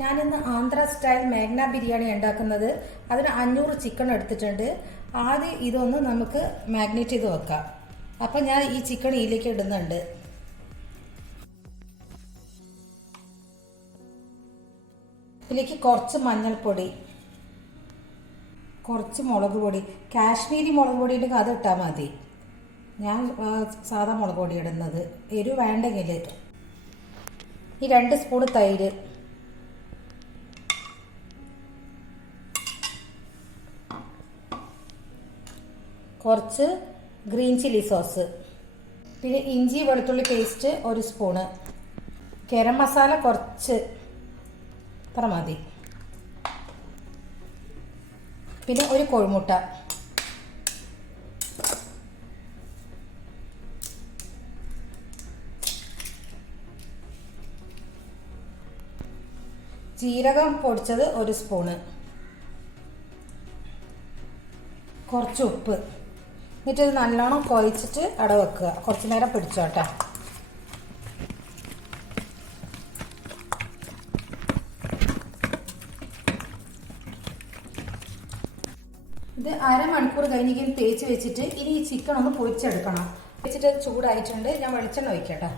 ഞാനിന്ന് ആന്ധ്ര സ്റ്റൈൽ മേഘ്ന ബിരിയാണി ഉണ്ടാക്കുന്നത്. അതിന് 500 ചിക്കൻ എടുത്തിട്ടുണ്ട്. ആദ്യം ഇതൊന്ന് നമുക്ക് മാഗ്നേറ്റ് ചെയ്ത് വെക്കാം. അപ്പം ഞാൻ ഈ ചിക്കൻ ഇതിലേക്ക് ഇടുന്നുണ്ട്. ഇതിലേക്ക് കുറച്ച് മഞ്ഞൾപ്പൊടി, കുറച്ച് മുളക് പൊടി. കാശ്മീരി മുളക് പൊടി ഉണ്ടെങ്കിൽ അത് ഇട്ടാൽ മതി. ഞാൻ സാധാ മുളക് പൊടി ഇടുന്നത്. എരിവ് വേണ്ടെങ്കിൽ ഈ 2 സ്പൂൺ തൈര്, കുറച്ച് ഗ്രീൻ ചില്ലി സോസ്, പിന്നെ ഇഞ്ചി വെളുത്തുള്ളി പേസ്റ്റ് 1 സ്പൂണ്, ഗരം മസാല കുറച്ച് ഇത്ര മതി, പിന്നെ ഒരു കോഴിമുട്ട. ജീരകം പൊടിച്ചത് 1 സ്പൂണ്, കുറച്ച് ഉപ്പ്. എന്നിട്ട് നല്ലോണം കുഴച്ചിട്ട് അവിടെ വെക്കുക. കുറച്ച് നേരം പിടിച്ചോട്ടെ. ഇത് അരമണിക്കൂർ കഴിഞ്ഞിങ്ങനെ തേച്ച് വെച്ചിട്ട് ഇനി ഈ ചിക്കൻ ഒന്ന് പൊരിച്ചെടുക്കണം. വെച്ചിട്ട് ചൂടായിട്ടുണ്ട്. ഞാൻ വെളിച്ചെണ്ണ ഒഴിക്കട്ടെ.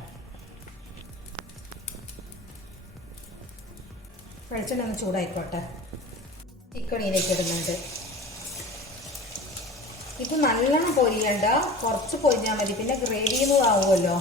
വെളിച്ചെണ്ണ ഒന്ന് ചൂടായിക്കോട്ടെ. ചിക്കൻ ഇതിലേക്ക് ഇടുന്നുണ്ട്. ഇത് നല്ലോണം പൊരിയണ്ട, കുറച്ച് പൊരിഞ്ഞാൽ മതി. പിന്നെ ഗ്രേവിന്ന് ആവുമല്ലോ.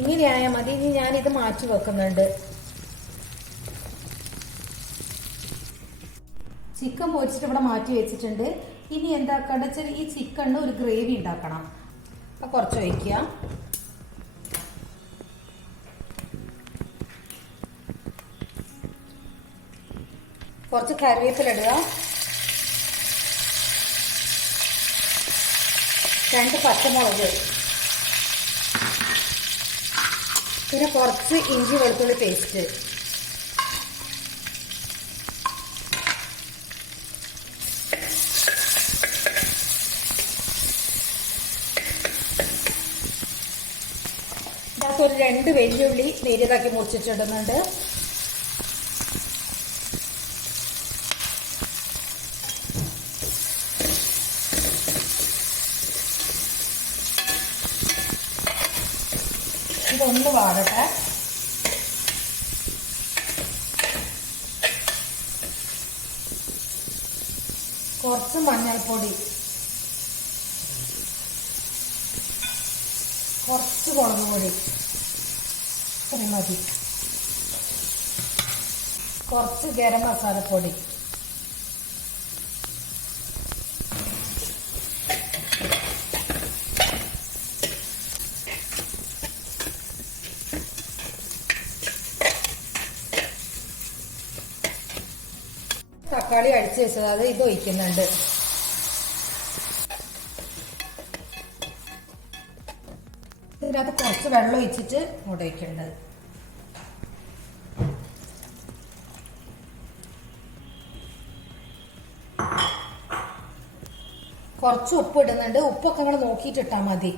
ഇങ്ങനെയായാൽ മതി. ഇനി ഞാനിത് മാറ്റി വെക്കുന്നുണ്ട്. ചിക്കൻ പൊരിച്ചിട്ട് ഇവിടെ മാറ്റി വെച്ചിട്ടുണ്ട്. ഇനി എന്താക്കാന്ന് വെച്ചാൽ ഈ ചിക്കണിന് ഒരു ഗ്രേവി ഉണ്ടാക്കണം. അപ്പം കുറച്ച് ഒഴിക്കുക. കുറച്ച് കറിവേപ്പില ഇടുക. 2 പച്ചമുളക്, പിന്നെ കുറച്ച് ഇഞ്ചി വെളുത്തുള്ളി പേസ്റ്റ്, ഒരു 2 വെല്ലുള്ളി നേരിയതാക്കി മുറിച്ചിട്ടിടുന്നുണ്ട്. ഇതൊന്ന് വാടട്ടെ. കുറച്ച് മഞ്ഞൾപ്പൊടി, കുറച്ച് മുളക് പൊടി മതി, കുറച്ച് ഗരം മസാലപ്പൊടി, തക്കാളി അടിച്ചു വെച്ചത് അത് ഇത് ഒഴിക്കുന്നുണ്ട്. ഇതിനകത്ത് കുറച്ച് വെള്ളം ഒഴിച്ചിട്ട് ഇങ്ങോട്ട് ഒഴിക്കേണ്ടത്. കുറച്ച് ഉപ്പ് ഇടുന്നുണ്ട്. ഉപ്പൊക്കെ നിങ്ങൾ നോക്കിയിട്ട് ഇട്ടാൽ മതി.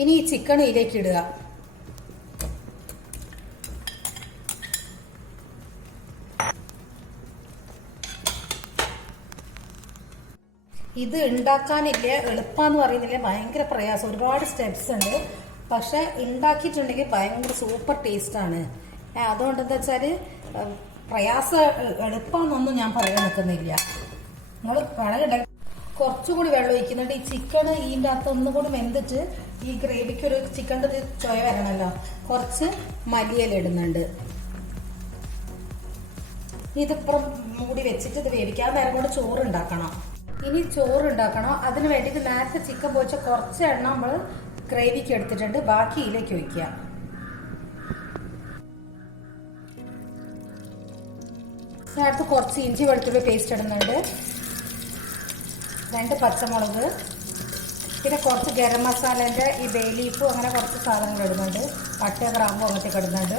ഇനി ഈ ചിക്കൻ ഇതിലേക്ക് ഇടുക. ഇത് ഉണ്ടാക്കാനില്ല, എളുപ്പമെന്ന് പറയുന്നില്ല, ഭയങ്കര പ്രയാസം. ഒരുപാട് സ്റ്റെപ്സ് ഉണ്ട്. പക്ഷെ ഉണ്ടാക്കിയിട്ടുണ്ടെങ്കിൽ ഭയങ്കര സൂപ്പർ ടേസ്റ്റാണ്. അതുകൊണ്ട് എന്താ വെച്ചാൽ എളുപ്പമെന്നൊന്നും ഞാൻ പറയാൻ നിൽക്കുന്നില്ല. നിങ്ങൾ വേണമെങ്കിൽ കുറച്ചുകൂടി വെള്ളം ഒഴിക്കുന്നുണ്ട്. ഈ ചിക്കൻ ഇതിൻ്റെ അകത്ത് ഒന്നുകൂടി വെന്തിട്ട് ഈ ഗ്രേവിക്ക് ഒരു ചിക്കൻ്റെ ഒരു ചൊയ വരണമല്ലോ. കുറച്ച് മല്ലിയില ഇടുന്നുണ്ട്. ഇതിപ്പുറം മൂടി വെച്ചിട്ട് ഇത് വേവിക്കാൻ നേരം കൊണ്ട് ചോറുണ്ടാക്കണം. ഇനി ചോറുണ്ടാക്കണം. അതിന് വേണ്ടിയിട്ട് നേരത്തെ ചിക്കൻ പൊരിച്ച കുറച്ച് എണ്ണ നമ്മൾ ഗ്രേവിക്ക് എടുത്തിട്ടുണ്ട്. ബാക്കി ഇതിലേക്ക് ഒഴിക്കുക. അടുത്ത് കുറച്ച് ഇഞ്ചി വെളുത്തുള്ളി പേസ്റ്റ് ഇടുന്നുണ്ട്, 2 പച്ചമുളക്, പിന്നെ കുറച്ച് ഗരം മസാലേൻ്റെ ഈ ബേ ലീഫും അങ്ങനെ കുറച്ച് സാധനങ്ങൾ ഇടുന്നുണ്ട്, പട്ട ഗ്രാമ്പും അങ്ങോട്ടേക്ക് ഇടുന്നുണ്ട്.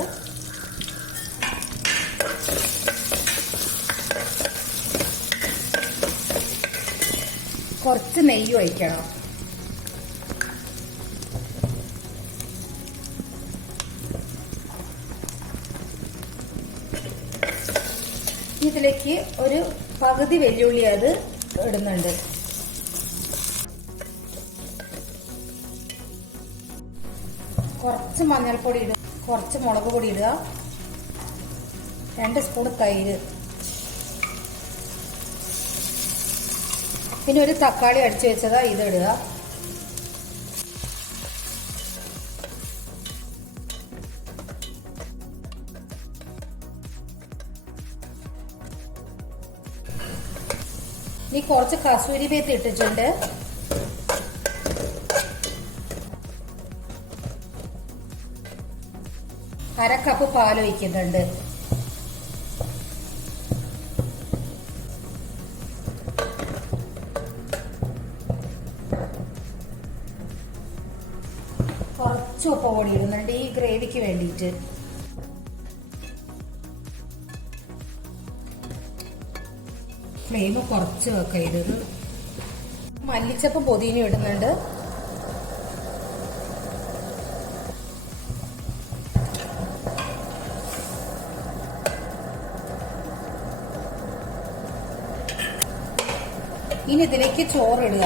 കുറച്ച് നെയ്യ് ഒഴിക്കണം. ഇതിലേക്ക് ഒരു പകുതി വെല്ലുള്ളി അത് ഇടുന്നുണ്ട്. കുറച്ച് മഞ്ഞൾപ്പൊടി ഇടുക, കുറച്ച് മുളക് പൊടി ഇടുക, 2 സ്പൂൺ തൈര്, പിന്നെ ഒരു തക്കാളി അടിച്ചു വെച്ചതാ ഇത് ഇടുക. ഇനി കുറച്ച് കസൂരി മേത്തി ഇട്ടിട്ടുണ്ട്. അര കപ്പ് പാൽ ഒഴിക്കുന്നുണ്ട്. കുറച്ച് ഉപ്പ് പൊടി ഇടുന്നുണ്ട് ഈ ഗ്രേവിക്ക് വേണ്ടിയിട്ട്. ഫ്ലെയിം കുറച്ച് വെക്കാം. ഇത് മല്ലിച്ചപ്പ് പൊതിന ഇടുന്നുണ്ട്. ഇനി ഇതിലേക്ക് ചോറിടുക.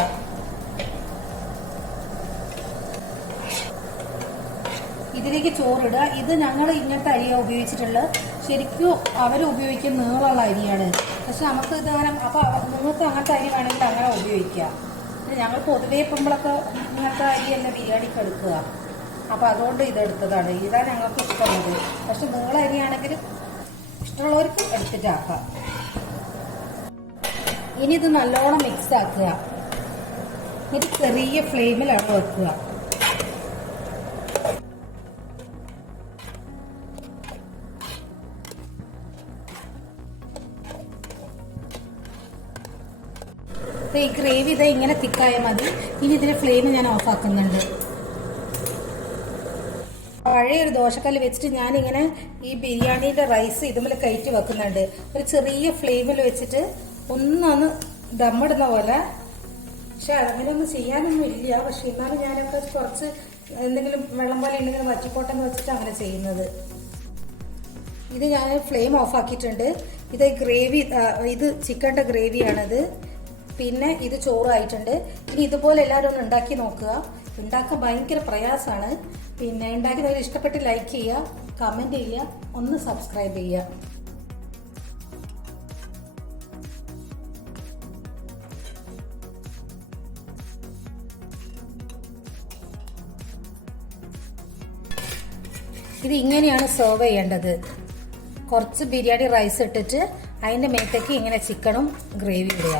ഇതിലേക്ക് ചോറിടുക. ഇത് ഞങ്ങൾ ഇങ്ങനത്തെ അരിയാണ് ഉപയോഗിച്ചിട്ടുള്ളത്. ശരിക്കും അവർ ഉപയോഗിക്കുന്ന നീളമുള്ള അരിയാണ്. പക്ഷെ നമുക്ക് ഇത് അങ്ങനെ, അപ്പോൾ നിങ്ങൾക്ക് അങ്ങനത്തെ അരി വേണമെങ്കിൽ അങ്ങനെ ഉപയോഗിക്കാം. ഞങ്ങൾ പൊതുവേ ഇപ്പോഴൊക്കെ ഇങ്ങനത്തെ അരി തന്നെ ബിരിയാണിക്ക് എടുക്കുക. അപ്പോൾ അതുകൊണ്ട് ഇതെടുത്തതാണ്. ഇതാണ് ഞങ്ങൾക്ക് ഇഷ്ടമുള്ളത്. പക്ഷെ നീള അരിയാണെങ്കിൽ ഇഷ്ടമുള്ളവർക്ക് എടുത്തിട്ടാക്കാം. ഇനി ഇത് നല്ലോണം മിക്സ് ആക്കുക. ഇത് ചെറിയ ഫ്ലെയിമിലാണ് വെക്കുക. ഈ ഗ്രേവി ഇതാ ഇങ്ങനെ തിക്കായാൽ മതി. ഇനി ഇതിന്റെ ഫ്ലെയിം ഞാൻ ഓഫ് ആക്കുന്നുണ്ട്. പഴയൊരു ദോശക്കല്ല് വെച്ചിട്ട് ഞാനിങ്ങനെ ഈ ബിരിയാണിയുടെ റൈസ് ഇതുപോലെ കയറ്റി വെക്കുന്നുണ്ട്. ഒരു ചെറിയ ഫ്ലെയിമിൽ വെച്ചിട്ട് ഒന്നൊന്ന് ദമ്മിടുന്ന പോലെ. പക്ഷെ അങ്ങനെയൊന്നും ചെയ്യാനൊന്നും ഇല്ല. പക്ഷെ എന്നാലും ഞാനൊക്കെ കുറച്ച് എന്തെങ്കിലും വെള്ളം പോലെ ഉണ്ടെങ്കിൽ വറ്റിക്കോട്ടെന്ന് വെച്ചിട്ട് അങ്ങനെ ചെയ്യുന്നത്. ഇത് ഞാൻ ഫ്ലെയിം ഓഫ് ആക്കിയിട്ടുണ്ട്. ഇത് ഗ്രേവി, ഇത് ചിക്കൻ്റെ ഗ്രേവിയാണിത്. പിന്നെ ഇത് ചോറായിട്ടുണ്ട്. ഇനി ഇതുപോലെ എല്ലാവരും ഒന്ന് ഉണ്ടാക്കി നോക്കുക. ഉണ്ടാക്കാൻ ഭയങ്കര പ്രയാസമാണ്. പിന്നെ ഉണ്ടാക്കി നിങ്ങൾക്ക് ഇഷ്ടപ്പെട്ട് ലൈക്ക് ചെയ്യുക, കമൻറ്റ് ചെയ്യുക, ഒന്ന് സബ്സ്ക്രൈബ് ചെയ്യുക. ഇത് ഇങ്ങനെയാണ് സെർവ് ചെയ്യേണ്ടത്. കുറച്ച് ബിരിയാണി റൈസ് ഇട്ടിട്ട് അതിൻ്റെ മേത്തേക്ക് ഇങ്ങനെ ചിക്കനും ഗ്രേവി ഇടുക.